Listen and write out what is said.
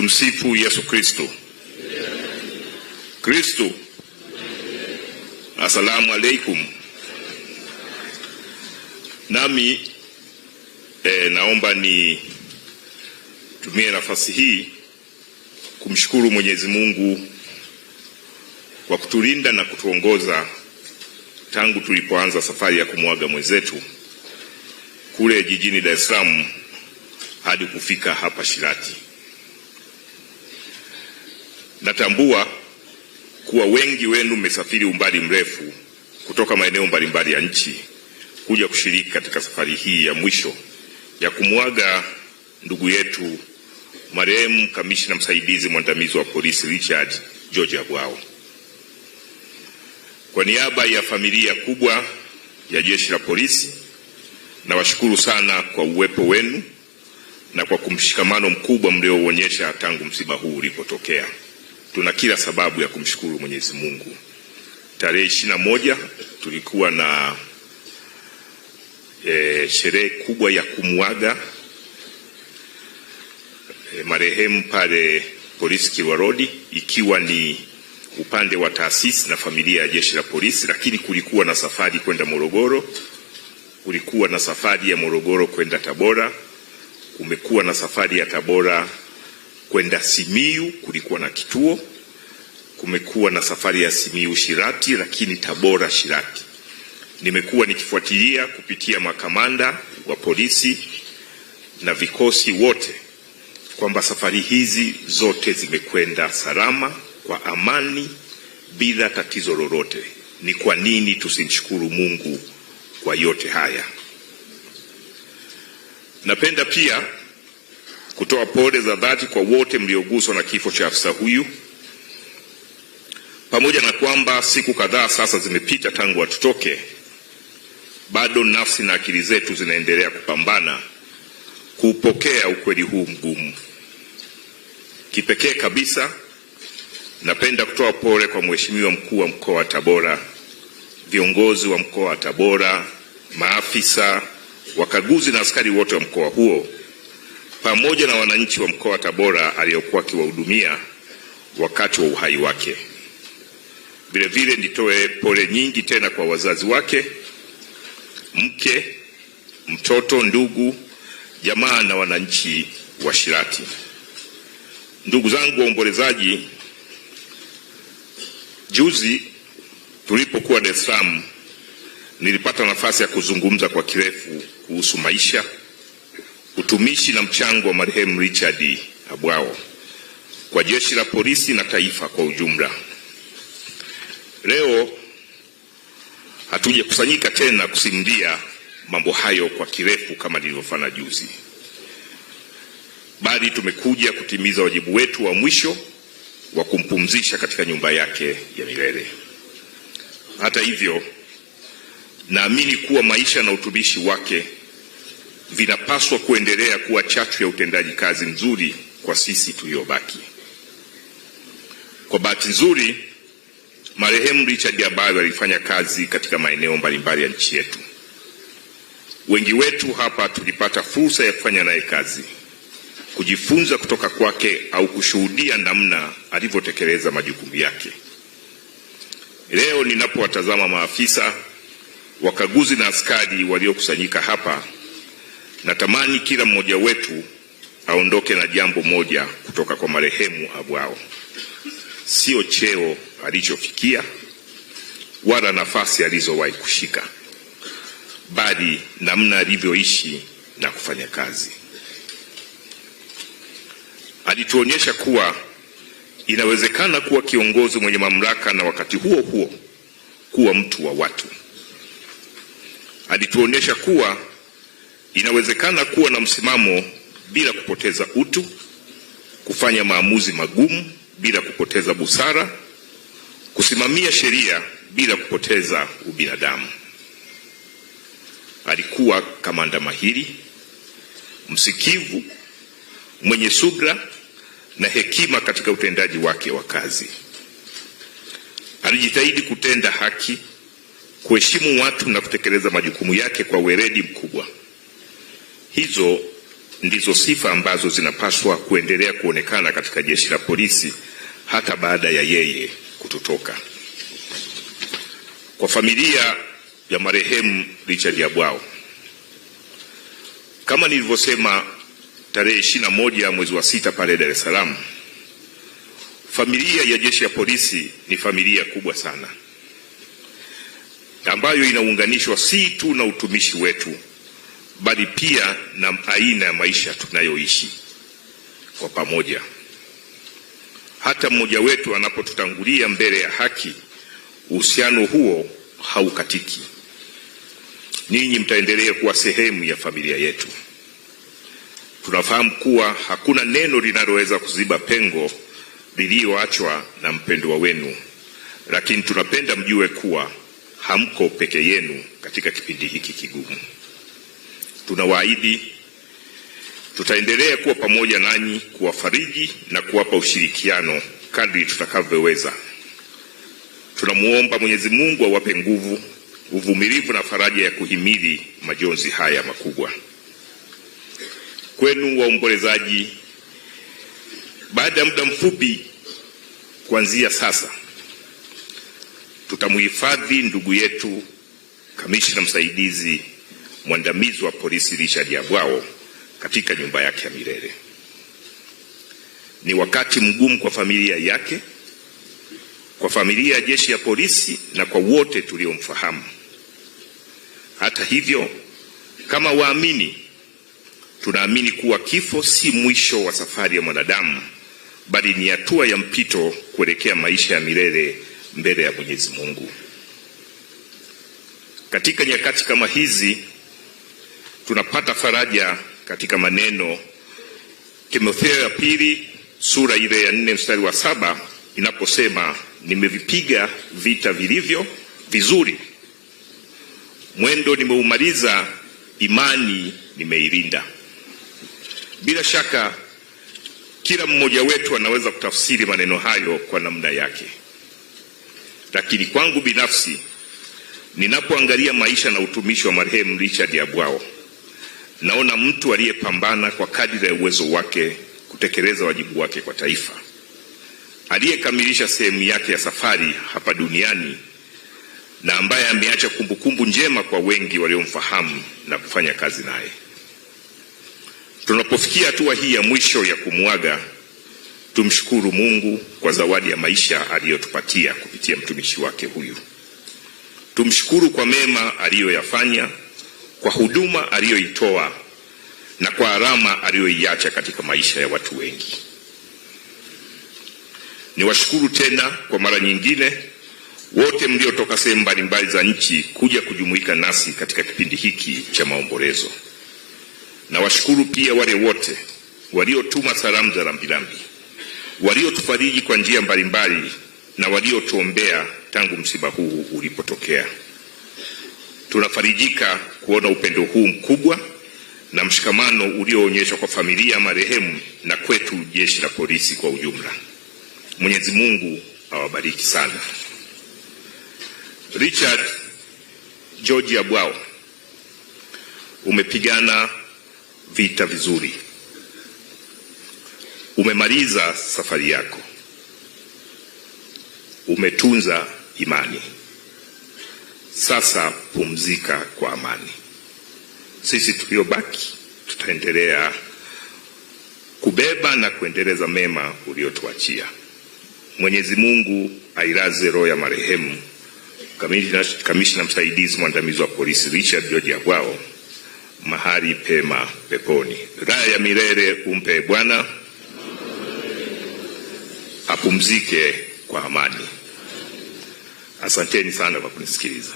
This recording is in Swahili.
Tumsifu Yesu Kristo. Kristo. Asalamu alaikum. Nami naomba ni tumie nafasi hii kumshukuru Mwenyezi Mungu kwa kutulinda na kutuongoza tangu tulipoanza safari ya kumwaga mwenzetu kule jijini Dar es Salaam hadi kufika hapa Shirati. Natambua kuwa wengi wenu mmesafiri umbali mrefu kutoka maeneo mbalimbali ya nchi kuja kushiriki katika safari hii ya mwisho ya kumwaga ndugu yetu marehemu kamishna msaidizi mwandamizi wa polisi Richard George Abwao. Kwa niaba ya familia kubwa ya jeshi la polisi, nawashukuru sana kwa uwepo wenu na kwa kumshikamano mkubwa mlioonyesha tangu msiba huu ulipotokea. Tuna kila sababu ya kumshukuru Mwenyezi Mungu. Tarehe 21 tulikuwa na sherehe kubwa ya kumwaga marehemu pale polisi Kilwa Road, ikiwa ni upande wa taasisi na familia ya jeshi la polisi, lakini kulikuwa na safari kwenda Morogoro, kulikuwa na safari ya Morogoro kwenda Tabora, kumekuwa na safari ya Tabora kwenda Simiyu, kulikuwa na kituo, kumekuwa na safari ya Simiyu Shirati, lakini Tabora Shirati. Nimekuwa nikifuatilia kupitia makamanda wa polisi na vikosi wote kwamba safari hizi zote zimekwenda salama kwa amani bila tatizo lolote. Ni kwa nini tusimshukuru Mungu kwa yote haya? Napenda pia kutoa pole za dhati kwa wote mlioguswa na kifo cha afisa huyu. Pamoja na kwamba siku kadhaa sasa zimepita tangu atutoke, bado nafsi na akili zetu zinaendelea kupambana kupokea ukweli huu mgumu. Kipekee kabisa napenda kutoa pole kwa Mheshimiwa Mkuu wa Mkoa wa Tabora, viongozi wa Mkoa wa Tabora, maafisa, wakaguzi na askari wote wa mkoa huo, pamoja na wananchi wa Mkoa wa Tabora aliokuwa akiwahudumia wakati wa uhai wake. Vile vile nitoe pole nyingi tena kwa wazazi wake, mke, mtoto, ndugu, jamaa na wananchi wa Shirati. Ndugu zangu waombolezaji, juzi tulipokuwa Dar es Salaam nilipata nafasi ya kuzungumza kwa kirefu kuhusu maisha, utumishi na mchango wa marehemu Richard Abwao kwa jeshi la polisi na taifa kwa ujumla. Leo hatuja kusanyika tena kusimulia mambo hayo kwa kirefu kama nilivyofanya juzi, bali tumekuja kutimiza wajibu wetu wa mwisho wa kumpumzisha katika nyumba yake ya milele. Hata hivyo, naamini kuwa maisha na utumishi wake vinapaswa kuendelea kuwa chachu ya utendaji kazi mzuri kwa sisi tuliobaki. Kwa bahati nzuri, marehemu Richard Abwao alifanya kazi katika maeneo mbalimbali ya nchi yetu. Wengi wetu hapa tulipata fursa ya kufanya naye kazi, kujifunza kutoka kwake au kushuhudia namna alivyotekeleza majukumu yake. Leo ninapowatazama maafisa, wakaguzi na askari waliokusanyika hapa, natamani kila mmoja wetu aondoke na jambo moja kutoka kwa marehemu Abwao. Sio cheo alichofikia wala nafasi alizowahi kushika, bali namna alivyoishi na kufanya kazi. Alituonyesha kuwa inawezekana kuwa kiongozi mwenye mamlaka na wakati huo huo kuwa mtu wa watu. Alituonyesha kuwa inawezekana kuwa na msimamo bila kupoteza utu, kufanya maamuzi magumu bila kupoteza busara, kusimamia sheria bila kupoteza ubinadamu. Alikuwa kamanda mahiri, msikivu, mwenye subira na hekima katika utendaji wake wa kazi. Alijitahidi kutenda haki, kuheshimu watu na kutekeleza majukumu yake kwa weledi mkubwa. Hizo ndizo sifa ambazo zinapaswa kuendelea kuonekana katika jeshi la polisi hata baada ya yeye kututoka. Kwa familia ya marehemu Richard Yabwao, kama nilivyosema tarehe 21 mwezi wa 6 pale Dar es Salaam, familia ya jeshi la polisi ni familia kubwa sana ambayo inaunganishwa si tu na utumishi wetu bali pia na aina ya maisha tunayoishi kwa pamoja. Hata mmoja wetu anapotutangulia mbele ya haki, uhusiano huo haukatiki. Ninyi mtaendelea kuwa sehemu ya familia yetu. Tunafahamu kuwa hakuna neno linaloweza kuziba pengo lililoachwa na mpendwa wenu, lakini tunapenda mjue kuwa hamko peke yenu katika kipindi hiki kigumu. Tunawaahidi tutaendelea kuwa pamoja nanyi, kuwafariji na kuwapa ushirikiano kadri tutakavyoweza. Tunamuomba Mwenyezi Mungu awape nguvu, uvumilivu na faraja ya kuhimili majonzi haya makubwa. Kwenu waombolezaji, baada ya muda mfupi kuanzia sasa, tutamhifadhi ndugu yetu kamishna msaidizi mwandamizi wa polisi Richard Yabwao katika nyumba yake ya milele. Ni wakati mgumu kwa familia yake, kwa familia ya jeshi ya polisi na kwa wote tuliomfahamu. Hata hivyo, kama waamini, tunaamini kuwa kifo si mwisho wa safari ya mwanadamu, bali ni hatua ya mpito kuelekea maisha ya milele mbele ya Mwenyezi Mungu. Katika nyakati kama hizi tunapata faraja katika maneno Timotheo ya pili sura ile ya 4 mstari wa 7 inaposema, nimevipiga vita vilivyo vizuri, mwendo nimeumaliza, imani nimeilinda. Bila shaka kila mmoja wetu anaweza kutafsiri maneno hayo kwa namna yake, lakini kwangu binafsi, ninapoangalia maisha na utumishi wa marehemu Richard Yabwao, naona mtu aliyepambana kwa kadiri ya uwezo wake kutekeleza wajibu wake kwa taifa, aliyekamilisha sehemu yake ya safari hapa duniani na ambaye ameacha kumbukumbu njema kwa wengi waliomfahamu na kufanya kazi naye. Tunapofikia hatua hii ya mwisho ya kumuaga, tumshukuru Mungu kwa zawadi ya maisha aliyotupatia kupitia mtumishi wake huyu. Tumshukuru kwa mema aliyoyafanya, kwa huduma aliyoitoa na kwa alama aliyoiacha katika maisha ya watu wengi. Niwashukuru tena kwa mara nyingine wote mliotoka sehemu mbalimbali za nchi kuja kujumuika nasi katika kipindi hiki cha maombolezo. Nawashukuru pia wale wote waliotuma salamu za rambirambi, waliotufariji kwa njia mbalimbali na waliotuombea tangu msiba huu ulipotokea. Tunafarijika kuona upendo huu mkubwa na mshikamano ulioonyeshwa kwa familia ya marehemu na kwetu jeshi la polisi kwa ujumla. Mwenyezi Mungu awabariki sana. Richard George Yabwao, umepigana vita vizuri. Umemaliza safari yako. Umetunza imani. Sasa pumzika kwa amani. Sisi tuliobaki tutaendelea kubeba na kuendeleza mema uliotuachia. Mwenyezi Mungu ailaze roho ya marehemu kamishna msaidizi mwandamizi wa polisi Richard George Yabwao mahali pema peponi. Raha ya milele umpe Bwana, apumzike kwa amani. Asanteni sana kwa kunisikiliza.